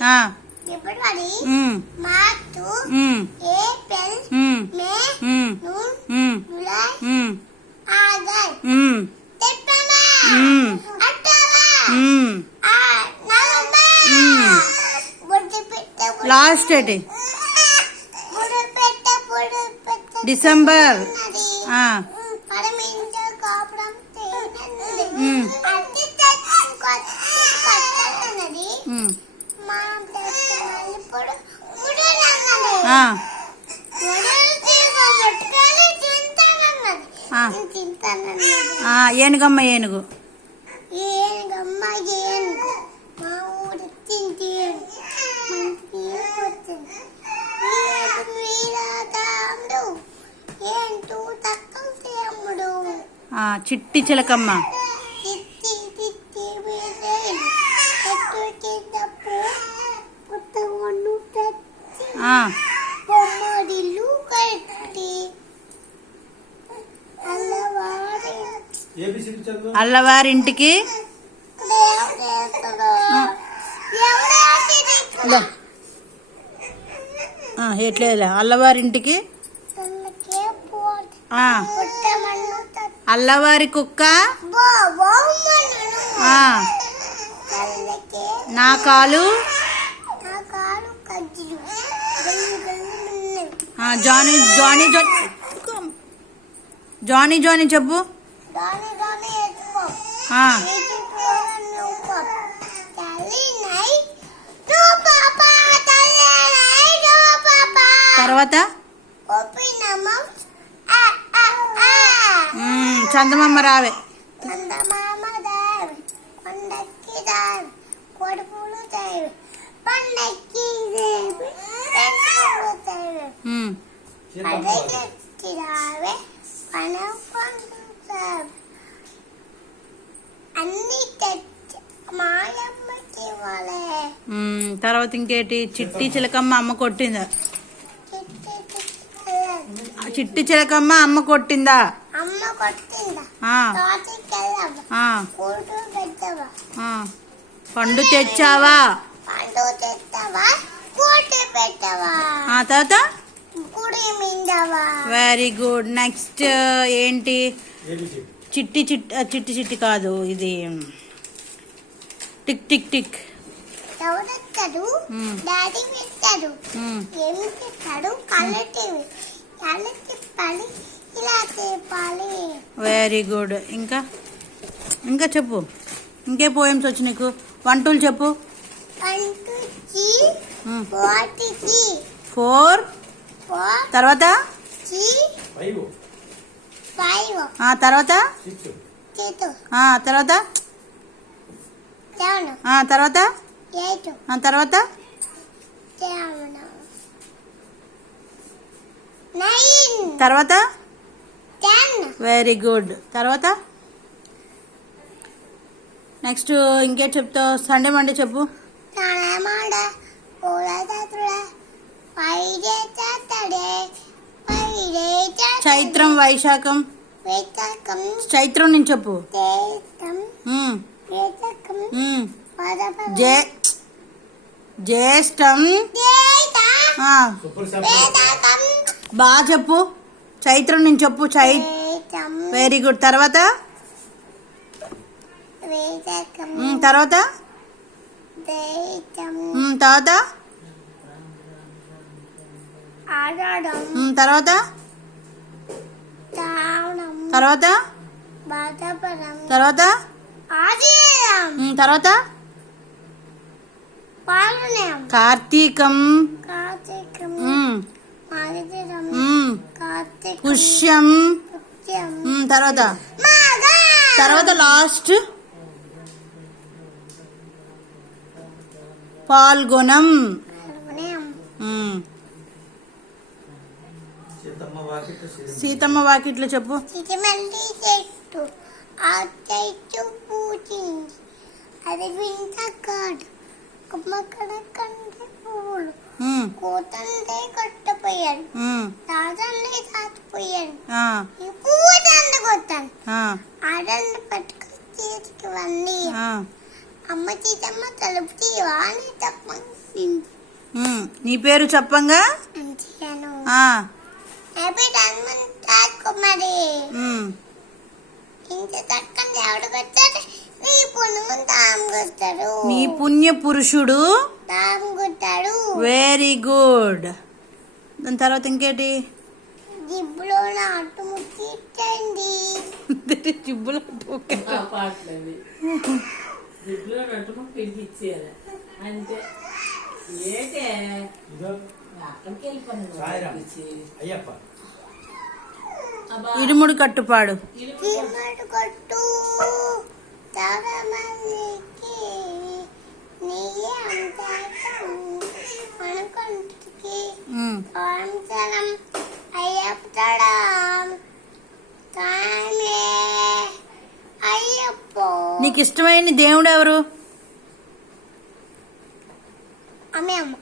ఫిబ్రవరి, March, April, May, June, July, August, September, October, November, last ఏంటి December. ఏనుగమ్మ ఏనుగు చిట్టి చిలకమ్మ అల్లవారింటికి ఎట్లేదు అల్లవారింటికి అల్లవారి కుక్క నా కాలు జానీ జానీ జానీ జానీ చెప్పు తర్వాత చందమామ రావే తర్వాత ఇంకేటి చిట్టి చిలకమ్మ అమ్మ కొట్టిందా చిట్టి చిలకమ్మ అమ్మ కొట్టిందా పండు తెచ్చావా తర్వాత వెరీ గుడ్ నెక్స్ట్ ఏంటి చిట్టి చిట్టి చిట్టి కాదు ఇది tick tick tick very good ఇంకా ఇంకా చెప్పు ఇంకే పోయమ్స్ వచ్చి నీకు 1 2 చెప్పు 4 తర్వాత తర్వాత తర్వాత తర్వాత తర్వాత తర్వాత వెరీ గుడ్ తర్వాత నెక్స్ట్ ఇంకే చెప్తావు సండే మండే చెప్పు చైత్రం వైశాఖం చైత్రం నుంచి చెప్పు జ్యేష్టం బాగా చెప్పు చైత్రం నుంచి చెప్పు వెరీ గుడ్ తర్వాత తర్వాత తర్వాత తర్వాత తర్వాత తర్వాత తర్వాత కార్తీకం పుష్యం తర్వాత తర్వాత లాస్ట్ పాల్గొనం సీతమ్మ వాకిట్లో చెప్పు కూతంటే కట్టపోయాడు తాతంటే తాతిపోయాడు పువ్వు దండ కొట్టాను ఆడండి పట్టుకుని చేతికి వండి అమ్మ సీతమ్మ తలుపు తీయవా అని చెప్పండి. నీ పేరు చెప్పంగా అంతేను. ఆ, హ్యాపీ హనుమాన్ రాజకుమారి. ఉమ్, ఇంత చక్కని దేవుడు కొట్టాడు. నీ పుణ్యముని తాము కొట్టాడు. నీ పుణ్య పురుషుడు. తాము కొట్టాడు. Very good. దాని తర్వాత ఇంకేటి? జిబ్బులో నాటు ముక్కి ఇచ్చండి. జిబ్బులో పాటలు జిబ్బులో నట్టుకు పిలిపించేయాలి అంతే. ఏంటే అక్కడికి వెళ్ళిపోయింది. ఇరుముడు కట్టుపాడు. చీమడు కొట్టు తరమల్లికి నీయే అంతాకం మనకొంటికి కాంచనం అయ్యప్పడం కామే అయ్యప్పో. నీకు ఇష్టమైన దేవుడు ఎవరు? అమ్మే అమ్మ.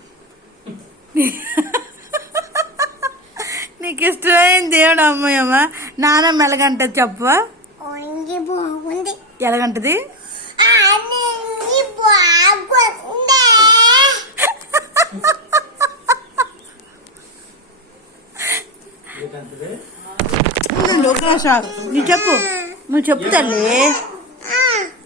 నీకు ఇష్టమైన దేవుడు అమ్మయ్యమ్మ. నానమ్మ ఎలాగంటది చెప్పవా? ఓంగి బాగుంది. ఎలాగంటది? అన్నీ బాగుంది. నువ్వు చెప్పు తల్లి.